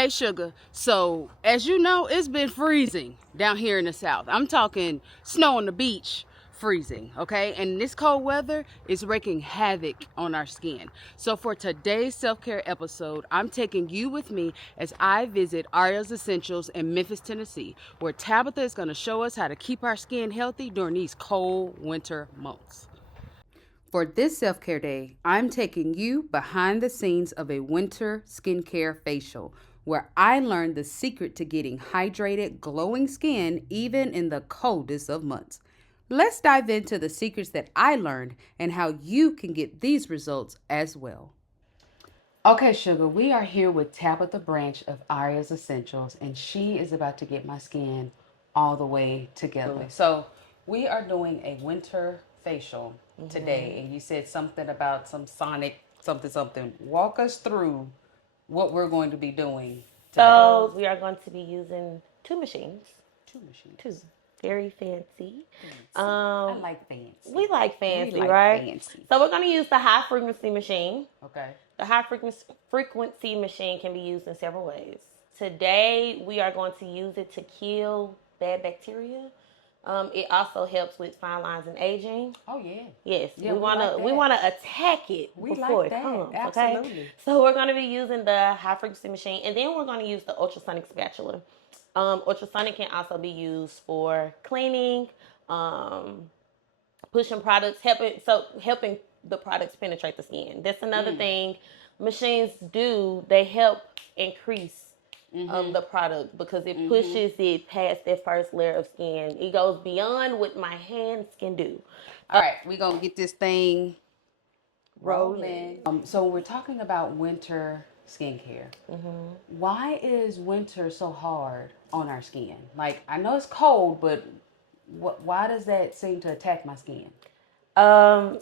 Hey, Sugar. So, as you know, it's been freezing down here in the South. I'm talking snow on the beach, freezing, okay? And this cold weather is wreaking havoc on our skin. So, for today's self care episode, I'm taking you with me as I visit Ariel's Essentials in Memphis, Tennessee, where Tabitha is going to show us how to keep our skin healthy during these cold winter months. For this self care day, I'm taking you behind the scenes of a winter skincare facial where I learned the secret to getting hydrated, glowing skin even in the coldest of months. Let's dive into the secrets that I learned and how you can get these results as well. Okay, Sugar, we are here with Tabitha Branch of Aria's Essentials, and she is about to get my skin all the way together. So, we are doing a winter facial today, and you said something about some sonic something something. Walk us through what we're going to be doing today. So, we are going to be using two machines. Two machines. Two. Very fancy. I like fancy. We like fancy, We like right? fancy. So, we're going to use the high frequency machine. Okay. The high frequency machine can be used in several ways. Today, we are going to use it to kill bad bacteria. It also helps with fine lines and aging. Oh yeah. Yes, Yeah, we wanna attack it before it comes. Absolutely. Okay? So we're gonna be using the high frequency machine, and then we're gonna use the ultrasonic spatula. Ultrasonic can also be used for cleaning, pushing products, helping the products penetrate the skin. That's another thing machines do. They help increase the product because it pushes it past that first layer of skin. It goes beyond what my hands can do. All right, we're gonna get this thing rolling. So we're talking about winter skincare. Why is winter so hard on our skin? Like, I know it's cold, but why does that seem to attack my skin? A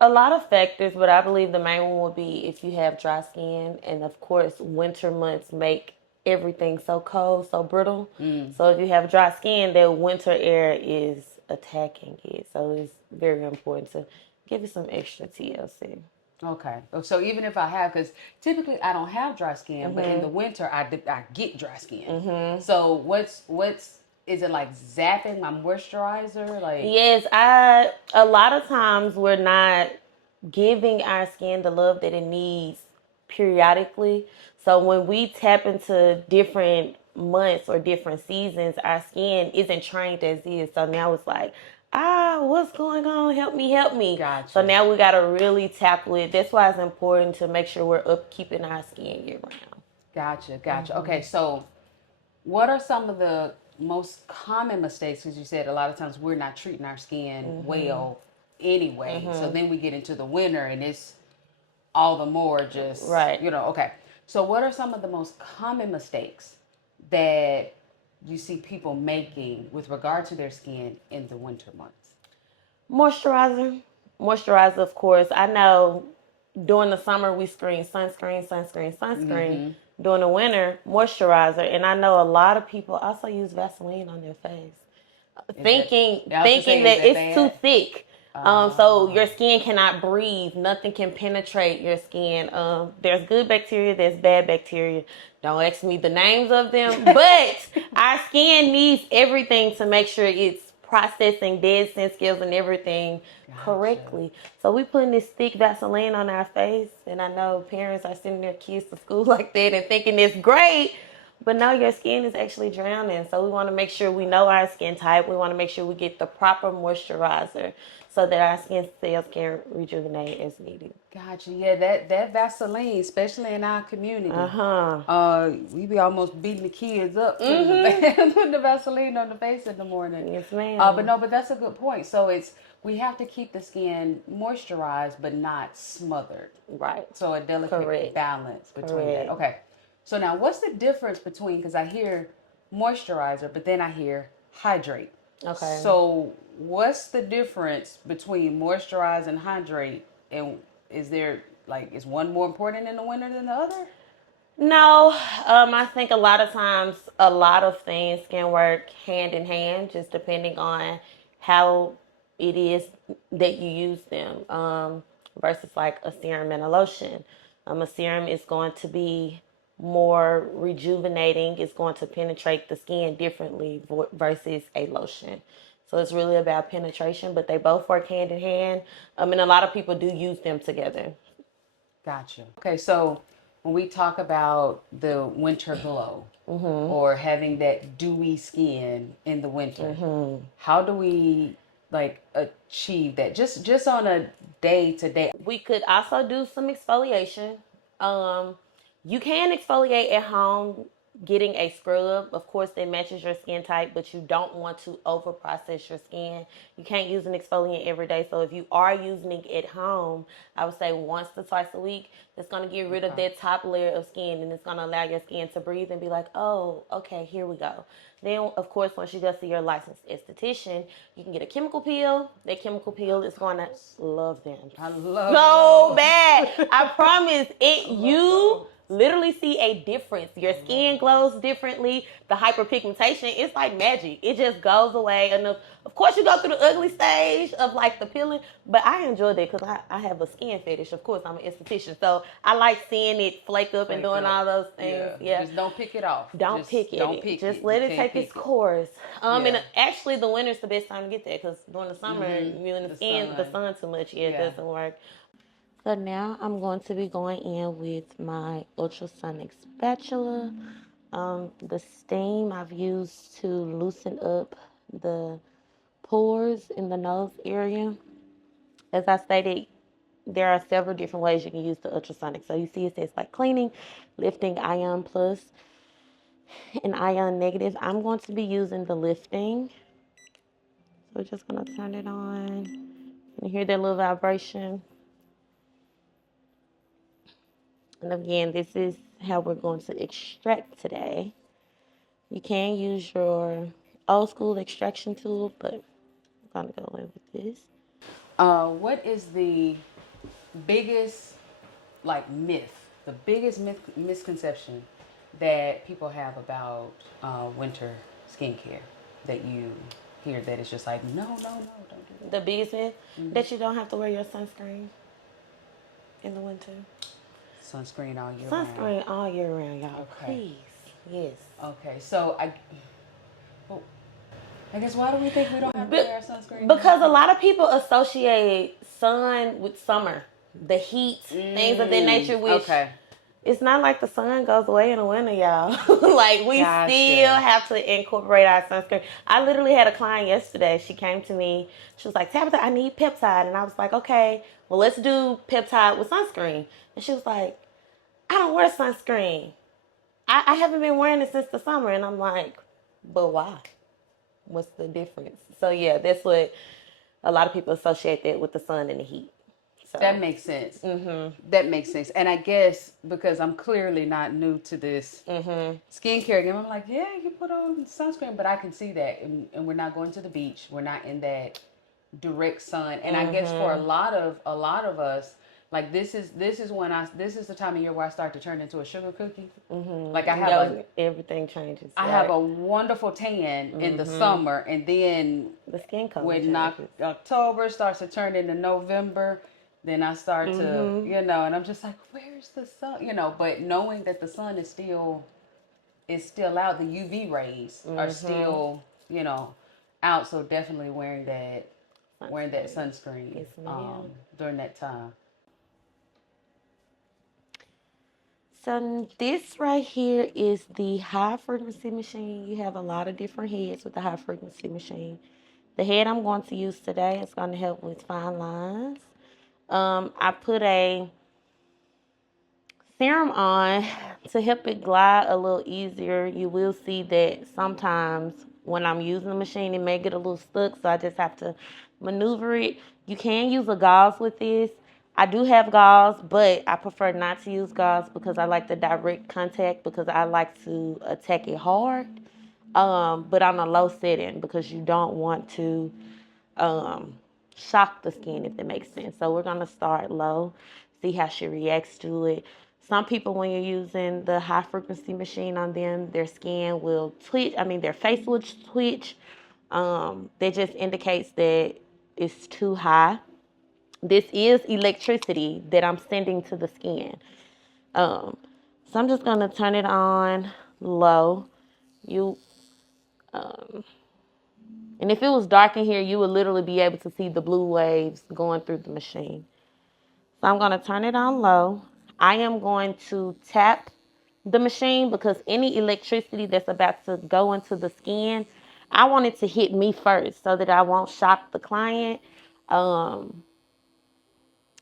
lot of factors, but I believe the main one would be if you have dry skin, and of course, winter months make everything so cold, so brittle. So if you have dry skin, that winter air is attacking it. So it's very important to give it some extra TLC. Okay. So even if I have, because typically I don't have dry skin, but in the winter I get dry skin. So what's is it like zapping my moisturizer? Like, yes, a lot of times we're not giving our skin the love that it needs periodically. So when we tap into different months or different seasons, our skin isn't trained as is. So now it's like, what's going on? Help me, help me. Gotcha. So now we got to really tackle it. That's why it's important to make sure we're keeping our skin year round. Gotcha. Okay, so what are some of the most common mistakes? Because you said a lot of times we're not treating our skin well anyway. So then we get into the winter and it's all the more just, right. Okay. So what are some of the most common mistakes that you see people making with regard to their skin in the winter months? Moisturizer, of course. I know during the summer we screen sunscreen. During the winter, moisturizer. And I know a lot of people also use Vaseline on their face, thinking that it's too thick. So your skin cannot breathe. Nothing can penetrate your skin. There's good bacteria, there's bad bacteria. Don't ask me the names of them, but our skin needs everything to make sure it's processing dead skin cells and everything correctly. So we putting this thick Vaseline on our face, and I know parents are sending their kids to school like that and thinking it's great, but no, your skin is actually drowning. So we want to make sure we know our skin type. We want to make sure we get the proper moisturizer so that our skin cells can rejuvenate as needed. Gotcha. Yeah, that Vaseline, especially in our community, we be almost beating the kids up putting the Vaseline on the face in the morning. Yes, ma'am. But that's a good point. So we have to keep the skin moisturized but not smothered. Right. So a delicate balance between that. Okay. So now what's the difference between, because I hear moisturizer, but then I hear hydrate. Okay. So what's the difference between moisturize and hydrate? And is one more important in the winter than the other? No, I think a lot of times a lot of things can work hand in hand, just depending on how it is that you use them, versus like a serum and a lotion. A serum is going to be more rejuvenating. It's going to penetrate the skin differently versus a lotion. So it's really about penetration, but they both work hand in hand. And a lot of people do use them together. Gotcha. Okay, so when we talk about the winter glow or having that dewy skin in the winter, how do we like achieve that? Just on a day to day. We could also do some exfoliation. You can exfoliate at home getting a scrub. Of course, that matches your skin type, but you don't want to over process your skin. You can't use an exfoliant every day. So if you are using it at home, I would say once to twice a week. That's going to get rid of that top layer of skin, and it's going to allow your skin to breathe and be like, oh, okay, here we go. Then, of course, once you go see your licensed esthetician, you can get a chemical peel. That chemical peel is going to love them. I love so bad. I promise it. You literally see a difference. Your skin glows differently. The hyperpigmentation, it's like magic. It just goes away. And of course, you go through the ugly stage of like the peeling, but I enjoy that because I have a skin fetish. Of course, I'm an esthetician, so I like seeing it flake up and doing all those things. Yeah. Just don't pick it off. Don't pick it. Just let it take its course. And actually, the winter's the best time to get there because during the summer, you in the sun too much. It doesn't work. So now I'm going to be going in with my Ultrasonic Spatula. The steam I've used to loosen up the pores in the nose area. As I stated, there are several different ways you can use the ultrasonic. So you see it says like cleaning, lifting, ion plus, and ion negative. I'm going to be using the lifting. So we're just going to turn it on. You hear that little vibration. And again, this is how we're going to extract today. You can use your old school extraction tool, but I'm going to go in with this. What is the biggest myth, the biggest misconception that people have about winter skincare that you hear that it's just like, no, don't do that? The biggest myth, that you don't have to wear your sunscreen in the winter. Sunscreen all year round. Sunscreen all year round, y'all. Okay. Please. Yes. Okay, so I guess why do we think we don't have to wear sunscreen? Because a lot of people associate sun with summer, the heat, things of that nature, which it's not like the sun goes away in the winter, y'all. Like, we still have to incorporate our sunscreen. I literally had a client yesterday. She came to me. She was like, Tabitha, I need peptide. And I was like, okay, well, let's do peptide with sunscreen. And she was like, I don't wear sunscreen. I haven't been wearing it since the summer. And I'm like, but why? What's the difference? So, yeah, that's what a lot of people associate that with the sun and the heat. So. That makes sense. That makes sense. And I guess because I'm clearly not new to this skincare game, I'm like, yeah, you put on sunscreen, but I can see that. And we're not going to the beach. We're not in that direct sun. And I guess for a lot of us, like this is the time of year where I start to turn into a sugar cookie. Like I have everything changes. I have a wonderful tan in the summer, and then the skin color when October starts to turn into November, then I start to, and I'm just like, where's the sun? But knowing that the sun is still out, the UV rays are still, out. So definitely wearing that sunscreen during that time. So this right here is the high frequency machine. You have a lot of different heads with the high frequency machine. The head I'm going to use today is going to help with fine lines. I put a serum on to help it glide a little easier. You will see that sometimes when I'm using the machine, it may get a little stuck, so I just have to maneuver it. You can use a gauze with this. I do have gauze, but I prefer not to use gauze because I like the direct contact because I like to attack it hard, but on a low setting because you don't want to shock the skin, if that makes sense. So we're going to start low, see how she reacts to it. Some people, when you're using the high frequency machine on them, their skin will twitch. Their face will twitch. That just indicates that it's too high. This is electricity that I'm sending to the skin. So I'm just going to turn it on low. And if it was dark in here, you would literally be able to see the blue waves going through the machine. So I'm going to turn it on low. I am going to tap the machine because any electricity that's about to go into the skin, I want it to hit me first so that I won't shock the client. I'm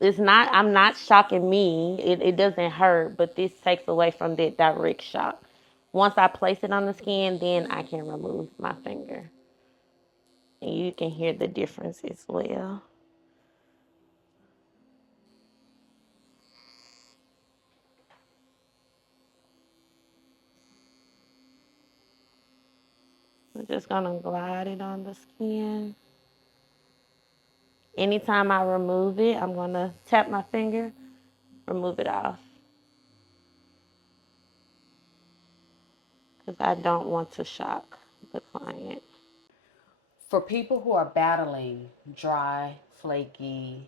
not shocking me. It doesn't hurt, but this takes away from that direct shock. Once I place it on the skin, then I can remove my finger. And you can hear the difference as well. I'm just gonna glide it on the skin. Anytime I remove it, I'm gonna tap my finger, remove it off. Because I don't want to shock the client. For people who are battling dry, flaky,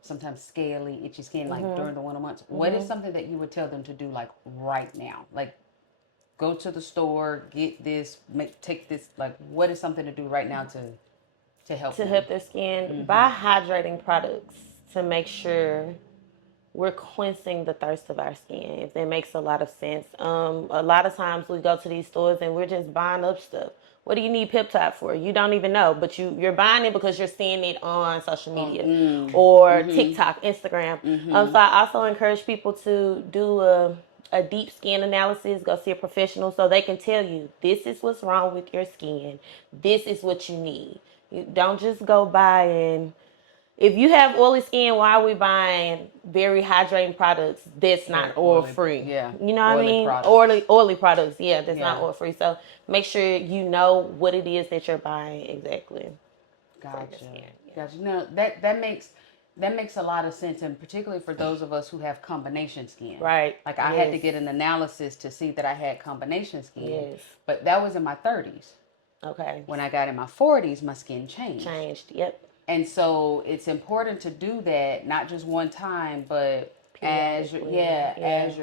sometimes scaly, itchy skin, like during the winter months, what is something that you would tell them to do, like right now? Like, go to the store, get this, take this. Like, what is something to do right now to help To them? help their skin, buy hydrating products to make sure we're quenching the thirst of our skin, if that makes a lot of sense. A lot of times we go to these stores and we're just buying up stuff. What do you need peptide for? You don't even know, but you're buying it because you're seeing it on social media or TikTok, Instagram. So I also encourage people to do a deep skin analysis. Go see a professional so they can tell you this is what's wrong with your skin. This is what you need. You don't just go buy and if you have oily skin, why are we buying very hydrating products that's not oil free? Yeah. You know what I mean? Products. Oily products, yeah, that's not oil free. So make sure you know what it is that you're buying exactly. Gotcha. Gotcha. No, that makes a lot of sense, and particularly for those of us who have combination skin. Right. Like I had to get an analysis to see that I had combination skin. Yes. But that was in my 30s. Okay. When I got in my 40s, my skin changed. Yep. And so it's important to do that not just one time, but as your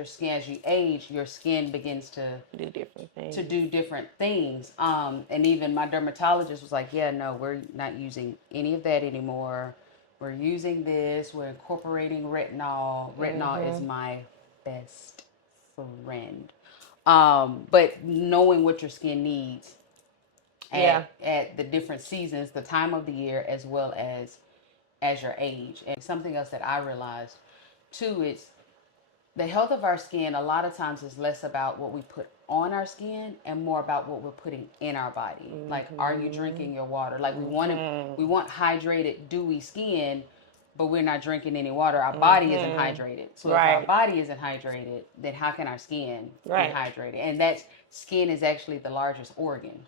skin, as you age, your skin begins to do different things. And even my dermatologist was like, "Yeah, no, we're not using any of that anymore. We're using this. We're incorporating retinol. Retinol is my best friend." But knowing what your skin needs at the different seasons, the time of the year, as well as your age. And something else that I realized too is the health of our skin a lot of times is less about what we put on our skin and more about what we're putting in our body. Like, are you drinking your water? Like we want hydrated, dewy skin, but we're not drinking any water. Our body isn't hydrated. So if our body isn't hydrated, then how can our skin be hydrated? And that skin is actually the largest organ.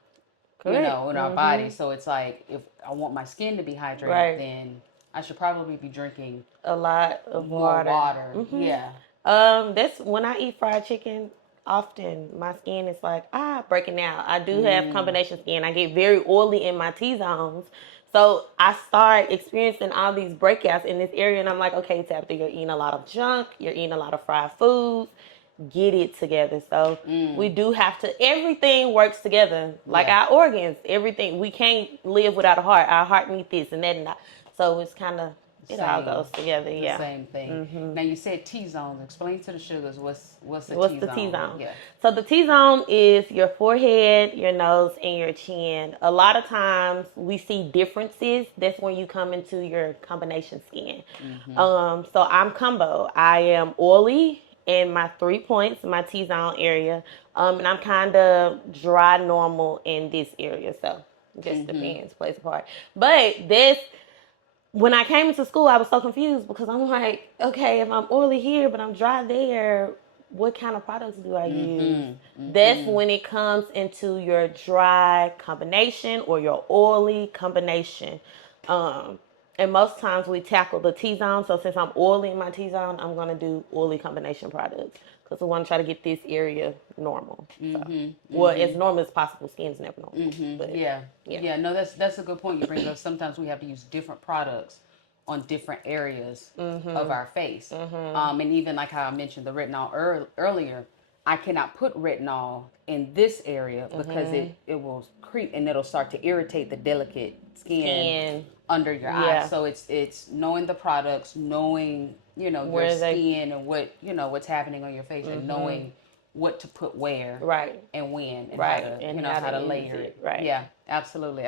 Correct. In our body. So it's like, if I want my skin to be hydrated, then I should probably be drinking a lot of more water. Yeah. That's when I eat fried chicken. Often my skin is like breaking out. I do have combination skin. I get very oily in my T-zones. So I start experiencing all these breakouts in this area, and I'm like, okay, Tabitha, you're eating a lot of junk. You're eating a lot of fried foods. Get it together. So we do have to, everything works together. Like our organs, everything. We can't live without a heart. Our heart needs this and that and that. So it's kind of, it all goes together. The same thing. Now you said T-zones. Explain to the sugars what's the T-zone? The T-zone? Yeah. So the T-zone is your forehead, your nose, and your chin. A lot of times we see differences. That's when you come into your combination skin. So I'm combo. I am oily in my 3 points, my T-zone area. And I'm kind of dry normal in this area. So it just depends, plays a part. But when I came into school, I was so confused because I'm like, okay, if I'm oily here, but I'm dry there, what kind of products do I use? That's when it comes into your dry combination or your oily combination. And most times we tackle the T-zone. So since I'm oily in my T-zone, I'm going to do oily combination products because we want to try to get this area normal. Well, as normal as possible. Skin's never normal. But No, that's a good point you bring up. Sometimes we have to use different products on different areas of our face. And even like how I mentioned the retinol earlier, I cannot put retinol in this area because it will creep and it'll start to irritate the delicate skin under your eyes. So it's knowing the products, knowing, you know, your skin and what, you know, what's happening on your face, and knowing what to put where and when, and how to, you know, how to layer it. Yeah, absolutely.